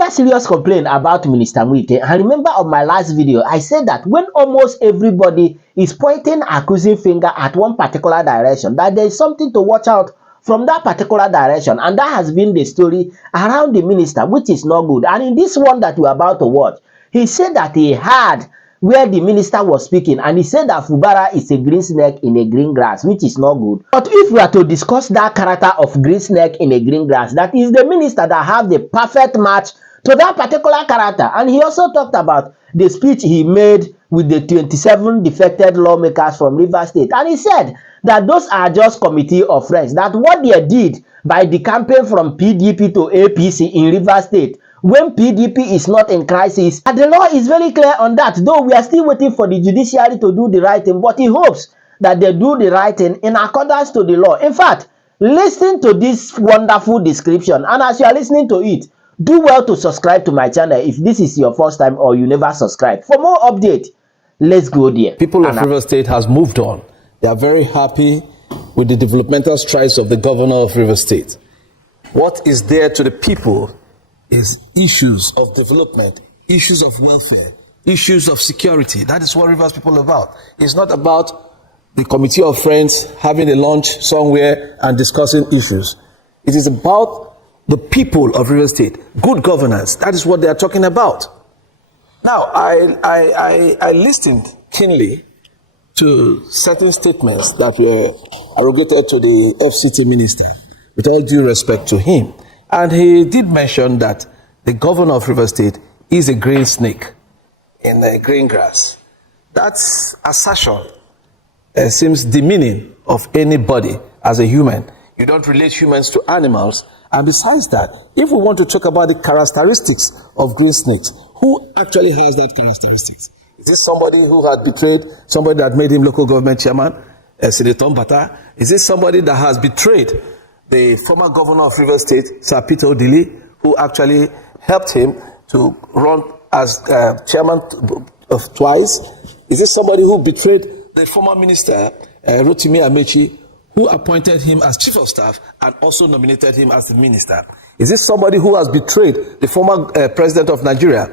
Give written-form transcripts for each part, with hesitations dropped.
another serious complaint about Minister Wike. I remember on my last video, I said that when almost everybody is pointing accusing finger at one particular direction, that there is something to watch out from that particular direction, and that has been the story around the minister, which is not good. And in this one that we're about to watch, he said that he heard where the minister was speaking, and he said that Fubara is a green snake in a green grass, which is not good. But if we are to discuss that character of green snake in a green grass, that is the minister that have the perfect match to that particular character. And he also talked about the speech he made with the 27 defected lawmakers from Rivers State, and he said that those are just committee of friends, that what they did by the campaign from PDP to APC in Rivers State, when PDP is not in crisis, and the law is very clear on that, though we are still waiting for the judiciary to do the right thing, but he hopes that they do the right thing in accordance to the law. In fact, listen to this wonderful description, and as you are listening to it, do well to subscribe to my channel if this is your first time or you never subscribed. For more updates, let's go there. People of Rivers State has moved on. They are very happy with the developmental strides of the governor of Rivers State. What is there to the people is issues of development, issues of welfare, issues of security. That is what Rivers people are about. It's not about the committee of friends having a lunch somewhere and discussing issues. It is about the people of Rivers State, good governance. That is what they are talking about. Now, I listened keenly to certain statements that were arrogated to the FCT minister, with all due respect to him. And he did mention that the governor of Rivers State is a green snake in the green grass. That assertion seems demeaning of anybody as a human. You don't relate humans to animals. And besides that, if we want to talk about the characteristics of green snakes, who actually has that characteristics? Is this somebody who had betrayed somebody that made him local government chairman, Senator Mbata? Is this somebody that has betrayed the former governor of Rivers State, Sir Peter Odili, who actually helped him to run as chairman of twice? Is this somebody who betrayed the former minister, Rotimi Amechi, who appointed him as chief of staff and also nominated him as the minister? Is this somebody who has betrayed the former president of Nigeria,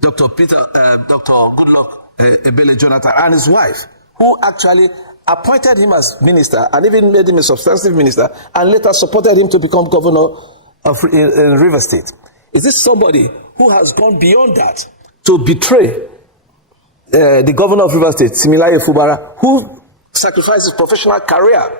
Dr. Goodluck Ebele Jonathan, and his wife, who actually appointed him as minister and even made him a substantive minister and later supported him to become governor of in Rivers State? Is this somebody who has gone beyond that to betray the governor of Rivers State, Similaye Fubara, who sacrificed his professional career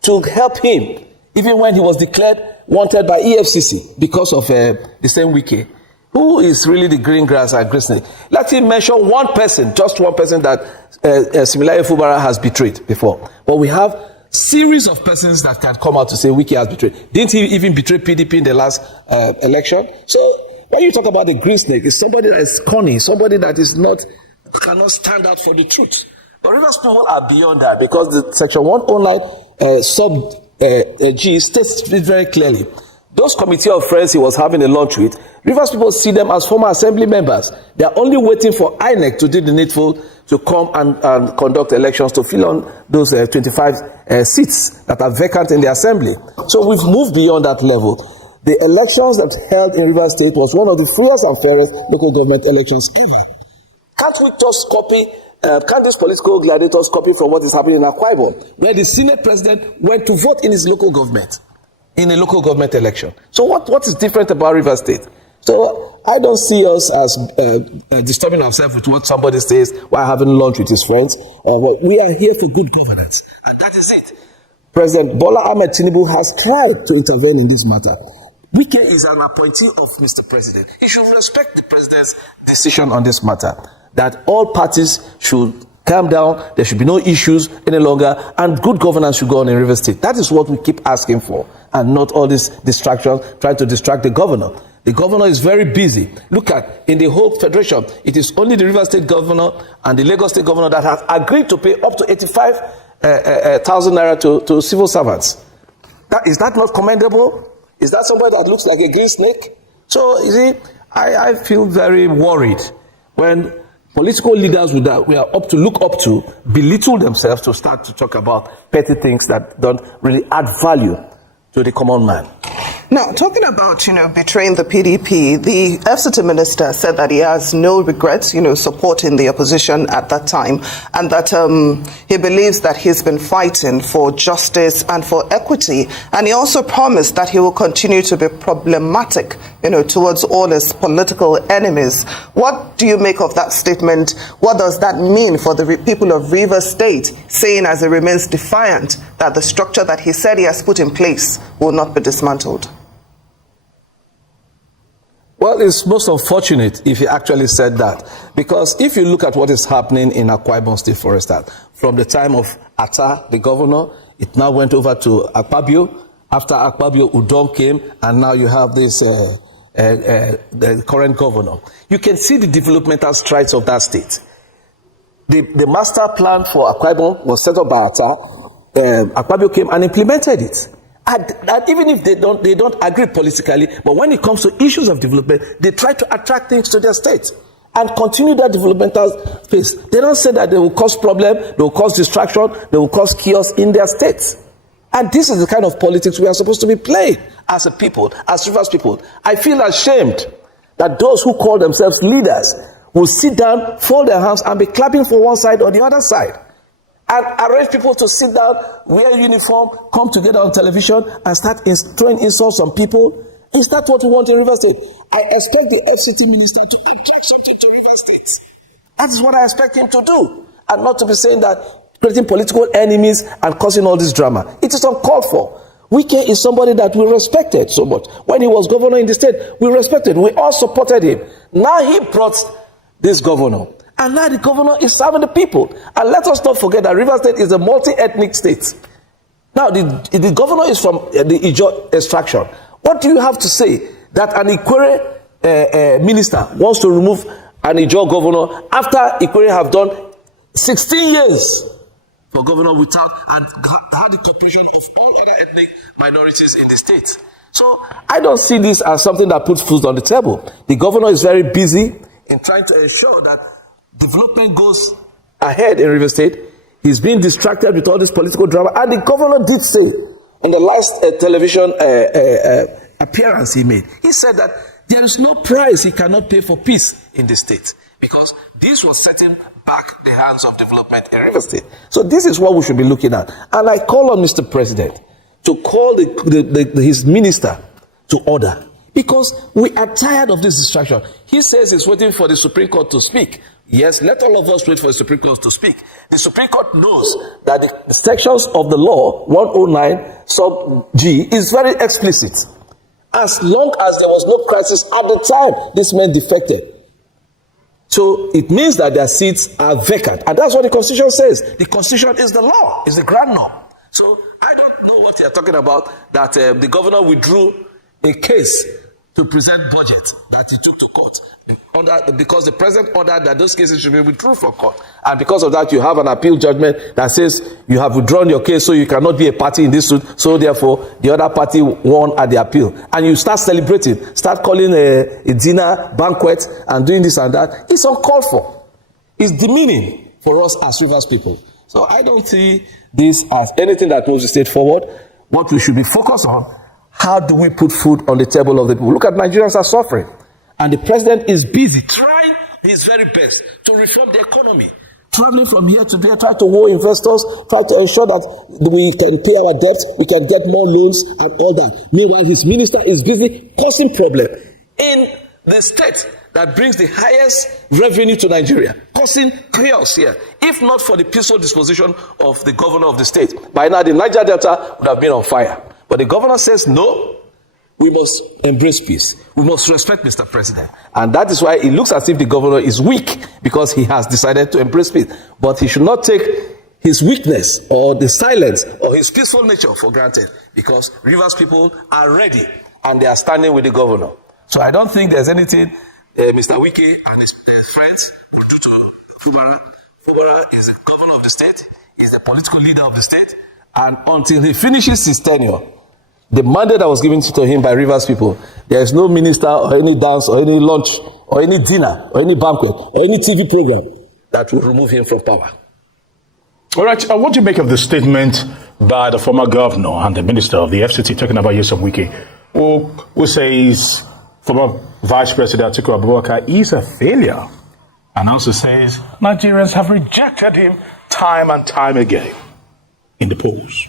to help him even when he was declared wanted by EFCC because of the same Wike? Who is really the green grass and green snake? Let him mention one person, just one person that Similaye Fubara has betrayed before. But we have series of persons that can come out to say Wike has betrayed. Didn't he even betray PDP in the last election? So when you talk about the green snake, it's somebody that is cunning, somebody that is cannot stand out for the truth. But Rivers people are beyond that, because the section 109 sub G states it very clearly. Those committee of friends he was having a lunch with, Rivers people see them as former assembly members. They are only waiting for INEC to do the needful to come and conduct elections to fill on those 25 seats that are vacant in the assembly. So we've moved beyond that level. The elections that held in Rivers State was one of the freest and fairest local government elections ever. Can't we just copy? Can't these political gladiators copy from what is happening in Akwa Ibom, where the Senate president went to vote in his local government, in a local government election? So what is different about Rivers State? So I don't see us as disturbing ourselves with what somebody says while having lunch with his friends. We are here for good governance, and that is it. President Bola Ahmed Tinubu has tried to intervene in this matter. Wike is an appointee of Mr. President. He should respect the president's decision on this matter, that all parties should calm down, there should be no issues any longer, and good governance should go on in Rivers State. That is what we keep asking for, and not all this distraction, trying to distract the governor. The governor is very busy. Look at, in the whole federation, it is only the Rivers State governor and the Lagos State governor that have agreed to pay up to 85,000 naira to civil servants. Is that not commendable? Is that somebody that looks like a green snake? So, you see, I feel very worried when political leaders we are look up to belittle themselves to start to talk about petty things that don't really add value to the common man. Now, talking about, betraying the PDP, the FCT minister said that he has no regrets, supporting the opposition at that time, and that he believes that he's been fighting for justice and for equity. And he also promised that he will continue to be problematic, towards all his political enemies. What do you make of that statement? What does that mean for the people of Rivers State, saying as he remains defiant that the structure that he said he has put in place will not be dismantled? Well, it's most unfortunate if he actually said that, because if you look at what is happening in Akwa Ibom State, for instance, from the time of Atta, the governor, it now went over to Akpabio. After Akpabio, Udom came, and now you have this the current governor. You can see the developmental strides of that state. The master plan for Akwa Ibom was set up by Atta. Akpabio came and implemented it. And even if they don't agree politically, but when it comes to issues of development, they try to attract things to their state and continue that developmental space. They don't say that they will cause problem, they will cause distraction, they will cause chaos in their states. And this is the kind of politics we are supposed to be playing as a people, as Rivers people. I feel ashamed that those who call themselves leaders will sit down, fold their hands, and be clapping for one side or the other side, and arrange people to sit down, wear uniform, come together on television, and start throwing insults on people. Is that what we want in Rivers State? I expect the FCT minister to attract something to Rivers State. That is what I expect him to do, and not to be saying that, creating political enemies and causing all this drama. It is uncalled for. Wike is somebody that we respected so much. When he was governor in the state, we respected. We all supported him. Now he brought this governor. And now the governor is serving the people. And let us not forget that Rivers State is a multi-ethnic state. Now, the governor is from the Ijaw extraction. What do you have to say that an Ikwere minister wants to remove an Ijaw governor after Ikwere have done 16 years for governor without and had the cooperation of all other ethnic minorities in the state? So I don't see this as something that puts food on the table. The governor is very busy in trying to ensure that development goes ahead in Rivers State. He's being distracted with all this political drama. And the governor did say on the last television appearance he made, he said that there is no price he cannot pay for peace in the state, because this was setting back the hands of development in Rivers State. So this is what we should be looking at. And I call on Mr. President to call his minister to order, because we are tired of this distraction. He says he's waiting for the Supreme Court to speak. Yes, let all of us wait for the Supreme Court to speak. The Supreme Court knows that the sections of the law, 109 sub G, is very explicit. As long as there was no crisis at the time this man defected. So it means that their seats are vacant. And that's what the Constitution says. The Constitution is the law, is the grand norm. So I don't know what they are talking about, that the governor withdrew a case to present budget that he took to court, because the president ordered that those cases should be withdrawn from court. And because of that, you have an appeal judgment that says you have withdrawn your case, so you cannot be a party in this suit, so therefore the other party won at the appeal. And you start celebrating, start calling a dinner, banquet, and doing this and that. It's uncalled for. It's demeaning for us as Rivers people. So I don't see this as anything that moves the state forward. What we should be focused on, how do we put food on the table of the people? Look at Nigerians are suffering. And the president is busy trying his very best to reform the economy. Traveling from here to there, try to woo investors, try to ensure that we can pay our debts, we can get more loans and all that. Meanwhile, his minister is busy causing problem in the state that brings the highest revenue to Nigeria, causing chaos here. If not for the peaceful disposition of the governor of the state, by now the Niger Delta would have been on fire. But the governor says, no, we must embrace peace. We must respect Mr. President. And that is why it looks as if the governor is weak, because he has decided to embrace peace. But he should not take his weakness or the silence or his peaceful nature for granted, because Rivers people are ready and they are standing with the governor. So I don't think there's anything Mr. Wike and his friends will do to Fubara. Fubara is the governor of the state. He's the political leader of the state. And until he finishes his tenure, the mandate that was given to him by Rivers people, there is no minister or any dance or any lunch or any dinner or any banquet or any TV program that will remove him from power. All right. What do you make of the statement by the former governor and the minister of the FCT talking about Nyesom Wike who says former Vice President Atiku Abubakar is a failure, and also says Nigerians have rejected him time and time again in the polls.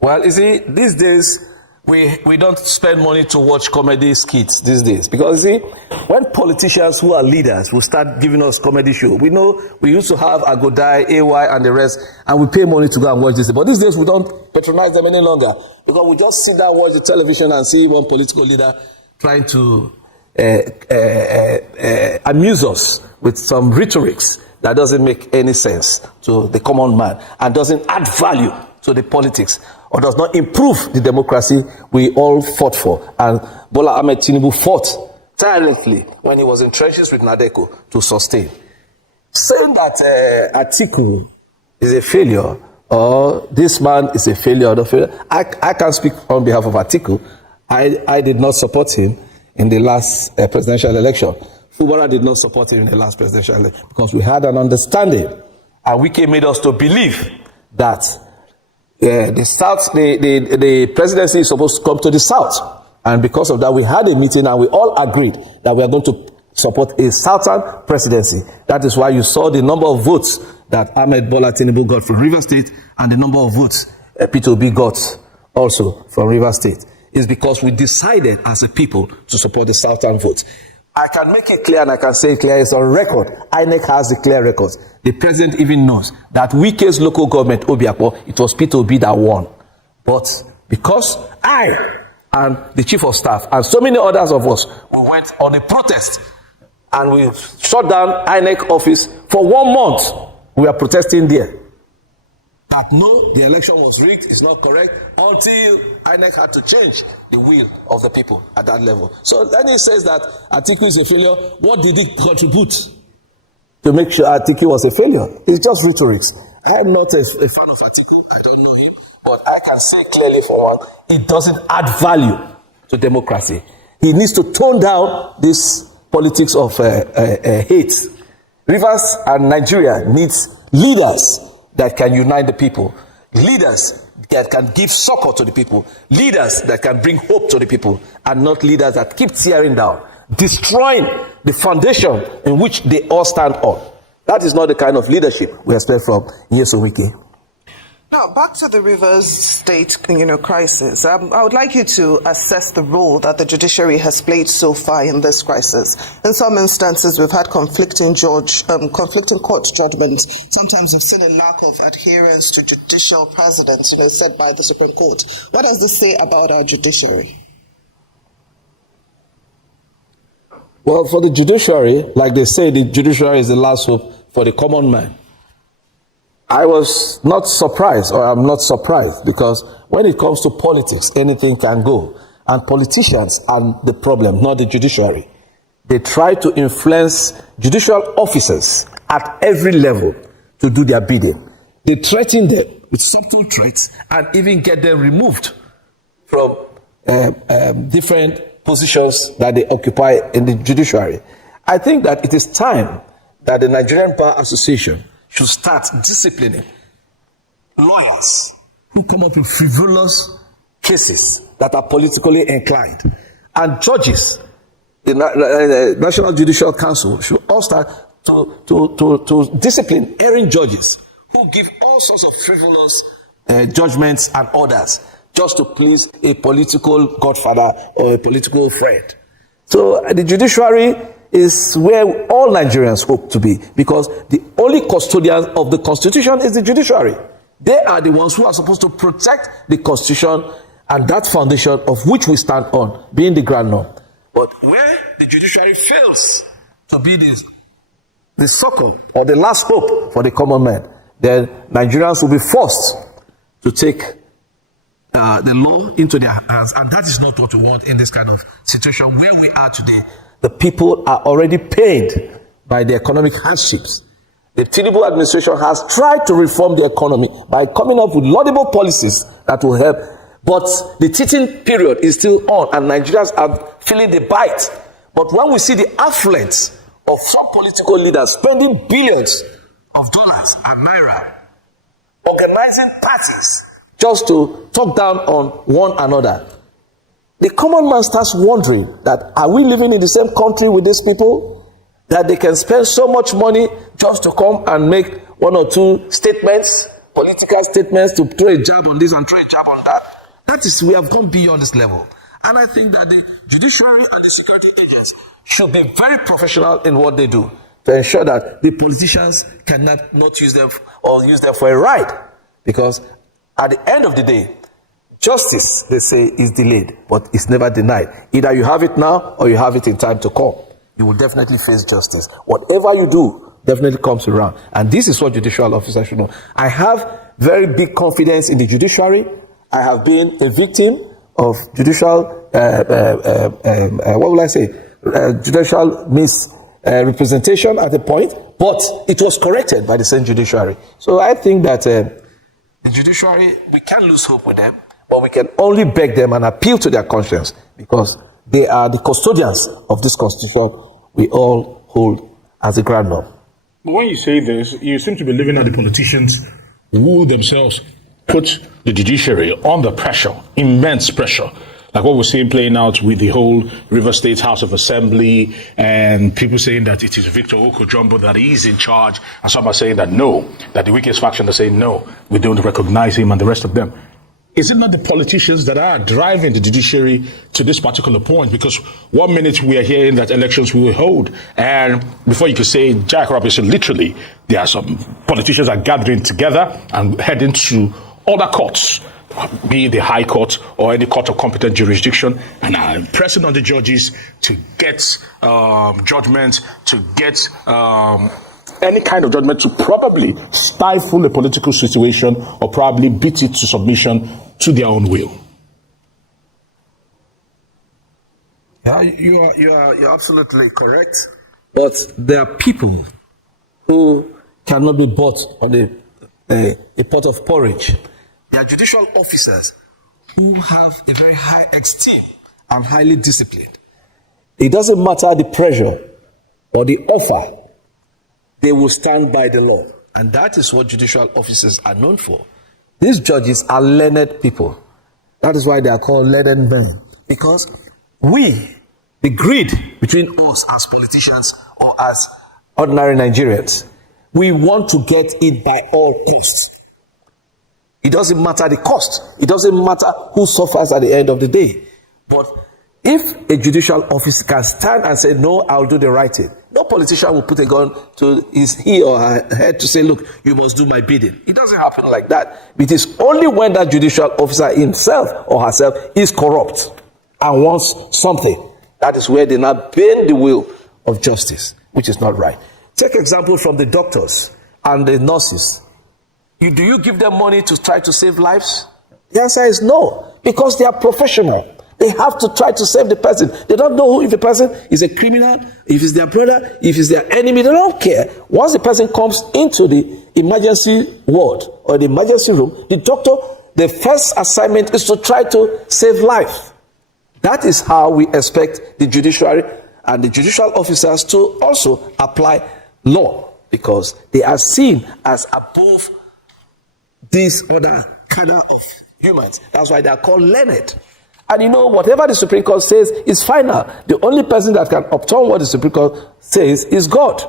Well, you see, these days, we don't spend money to watch comedy skits these days. Because, you see, when politicians who are leaders will start giving us comedy show, we know we used to have Agodai, AY, and the rest, and we pay money to go and watch this. But these days, we don't patronize them any longer. Because we just sit down, watch the television, and see one political leader trying to amuse us with some rhetorics that doesn't make any sense to the common man and doesn't add value to the politics or does not improve the democracy we all fought for. And Bola Ahmed Tinubu fought tirelessly when he was in trenches with Nadeko to sustain. Saying that Atiku is a failure or this man is a failure or not failure, I can't speak on behalf of Atiku. I did not support him in the last presidential election. Fubara did not support him in the last presidential election because we had an understanding, and Wike made us to believe that the South, the presidency is supposed to come to the South. And because of that, we had a meeting and we all agreed that we are going to support a Southern presidency. That is why you saw the number of votes that Ahmed Bola Tinubu got from Rivers State and the number of votes Peter Obi got also from Rivers State. Is because we decided as a people to support the Southern vote. I can make it clear and I can say it clear, it's on record. INEC has the clear records. The president even knows that Wike's local government, Obiakpo, it was Peter Obi that won. But because I and the chief of staff and so many others of us, we went on a protest and we shut down INEC office for 1 month. We are protesting there. That no, the election was rigged, is not correct, until INEC had to change the will of the people at that level. So then he says that Atiku is a failure. What did he contribute to make sure Atiku was a failure? It's just rhetorics. I am not a fan of Atiku, I don't know him, but I can say clearly for one, it doesn't add value to democracy. He needs to tone down this politics of hate. Rivers and Nigeria needs leaders that can unite the people, leaders that can give succor to the people, leaders that can bring hope to the people, and not leaders that keep tearing down, destroying the foundation in which they all stand on. That is not the kind of leadership we expect from Nyesom Wike. Now, back to the Rivers State, crisis. I would like you to assess the role that the judiciary has played so far in this crisis. In some instances, we've had conflicting court judgments. Sometimes we've seen a lack of adherence to judicial precedents, set by the Supreme Court. What does this say about our judiciary? Well, for the judiciary, like they say, the judiciary is the last hope for the common man. I was not surprised, or I'm not surprised, because when it comes to politics, anything can go. And politicians are the problem, not the judiciary. They try to influence judicial officers at every level to do their bidding. They threaten them with subtle threats and even get them removed from different positions that they occupy in the judiciary. I think that it is time that the Nigerian Bar Association should start disciplining lawyers who come up with frivolous cases that are politically inclined. And judges, the National Judicial Council should all start to discipline erring judges who give all sorts of frivolous judgments and orders just to please a political godfather or a political friend. So the judiciary is where all Nigerians hope to be, because the only custodian of the Constitution is the judiciary. They are the ones who are supposed to protect the Constitution and that foundation of which we stand on, being the grand norm. But where the judiciary fails to be the succor or the last hope for the common man, then Nigerians will be forced to take the law into their hands, and that is not what we want in this kind of situation where we are today. The people are already pained by the economic hardships. The Tinubu administration has tried to reform the economy by coming up with laudable policies that will help. But the teething period is still on and Nigerians are feeling the bite. But when we see the affluence of some political leaders spending billions of dollars and naira, organizing parties just to talk down on one another. The common man starts wondering that, are we living in the same country with these people? That they can spend so much money just to come and make one or two statements, political statements, to throw a jab on this and throw a jab on that. That is, we have gone beyond this level. And I think that the judiciary and the security agents should be very professional in what they do to ensure that the politicians cannot not use them or use them for a ride. Because at the end of the day, justice, they say, is delayed, but it's never denied. Either you have it now or you have it in time to come. You will definitely face justice. Whatever you do definitely comes around. And this is what judicial officers should know. I have very big confidence in the judiciary. I have been a victim of judicial, what will I say, judicial misrepresentation at a point, but it was corrected by the same judiciary. So I think that the judiciary, we can't lose hope with them, but we can only beg them and appeal to their conscience, because they are the custodians of this constitution we all hold as a grand norm. But when you say this, you seem to be living at the politicians who themselves put the judiciary under pressure, immense pressure. Like what we're seeing playing out with the whole River State House of Assembly, and people saying that it is Victor Okojumbo that is in charge, and some are saying that no, that the weakest faction are saying no, we don't recognize him, and the rest of them. Is it not the politicians that are driving the judiciary to this particular point? Because 1 minute we are hearing that elections will hold, and before you could say Jack Robinson, literally, there are some politicians are gathering together and heading to other courts, be it the High Court or any court of competent jurisdiction, and are pressing on the judges to get judgment, to get any kind of judgment to probably stifle a political situation or probably beat it to submission to their own will. Yeah, you're absolutely correct. But there are people who cannot be bought on a pot of porridge. There are judicial officers who have a very high esteem and highly disciplined. It doesn't matter the pressure or the offer, they will stand by the law. And that is what judicial officers are known for. These judges are learned people. That is why they are called learned men. Because the greed between us as politicians or as ordinary Nigerians, we want to get it by all costs. It doesn't matter the cost. It doesn't matter who suffers at the end of the day. But if a judicial officer can stand and say, no, I'll do the right thing, no politician will put a gun to he or her head to say, look, you must do my bidding. It doesn't happen like that. It is only when that judicial officer himself or herself is corrupt and wants something, that is where they now bend the will of justice, which is not right. Take example from the doctors and the nurses. Do you give them money to try to save lives? The answer is no, because they are professional. They have to try to save the person. They don't know if the person is a criminal, if it's their brother, if it's their enemy. They don't care. Once the person comes into the emergency ward or the emergency room, the doctor, the first assignment is to try to save life. That is how we expect the judiciary and the judicial officers to also apply law, because they are seen as above this other kind of humans. That's why they are called learned. And you know, whatever the Supreme Court says is final. The only person that can upturn what the Supreme Court says is God.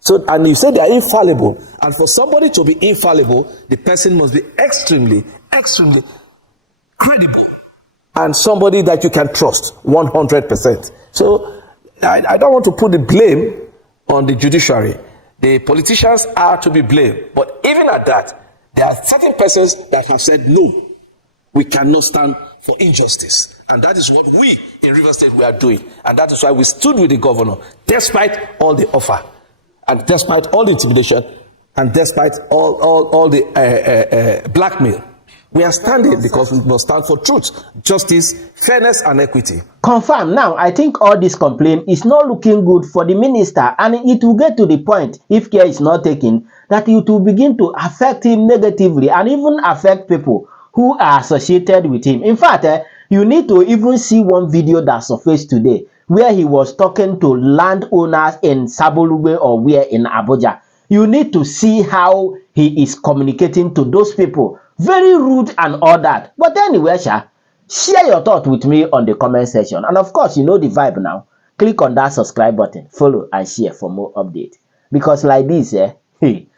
So, and you say they are infallible. And for somebody to be infallible, the person must be extremely, extremely credible. And somebody that you can trust 100%. So, I don't want to put the blame on the judiciary. The politicians are to be blamed. But even at that, there are certain persons that have said, no, we cannot stand for injustice. And that is what we in River State we are doing. And that is why we stood with the governor, despite all the offer, and despite all the intimidation, and despite all the blackmail. We are standing because we must stand for truth, justice, fairness, and equity. Confirm. Now, I think all this complaint is not looking good for the minister, and it will get to the point, if care is not taken, that it will begin to affect him negatively and even affect people who are associated with him. In fact, you need to even see one video that surfaced today where he was talking to landowners in Sabolugbe or where in Abuja. You need to see how he is communicating to those people Very rude and all that. But anyway, share your thought with me on the comment section. And of course, you know the vibe now. Click on that subscribe button, follow and share for more updates. Because like this, hey,